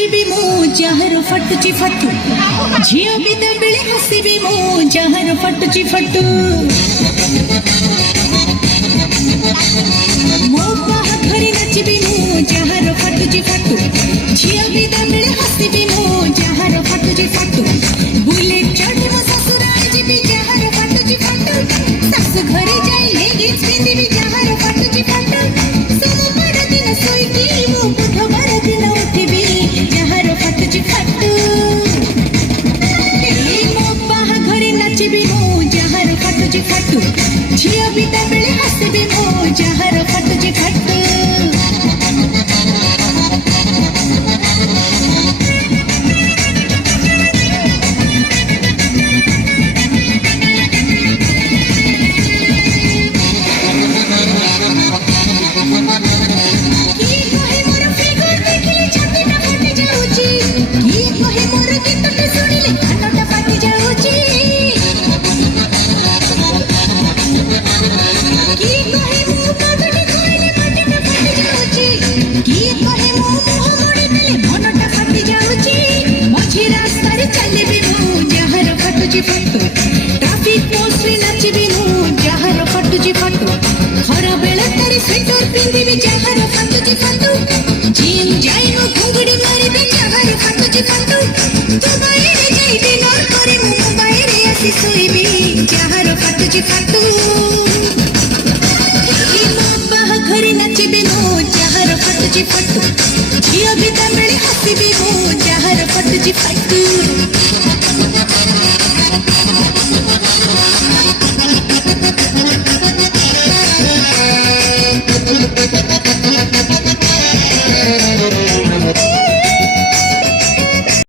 नाचिबी मो जहर फटुची फटू झियो बिदा बेले हसीबी मो जहर फटुची फटू मो बाहाघरे नाचिबी मो जहर फटुची फटू झियो बिदा बेले हसीबी मो जहर फटुची फटू बुलेट चढ़ी मो ससुराल जीबी जहर फटुची फटू सासु घरे जाई लेगिंस पिंदिबी जहर फटुची फटू सोमवार दिन सोईकी मो बुधवार दिन उठिबी जहर फटुची फटू मो बाहाघरे नाचिबी मो जहर फटुची फटू झियो बिदा बेले हसीबी मो जहर फटुची फटू फटू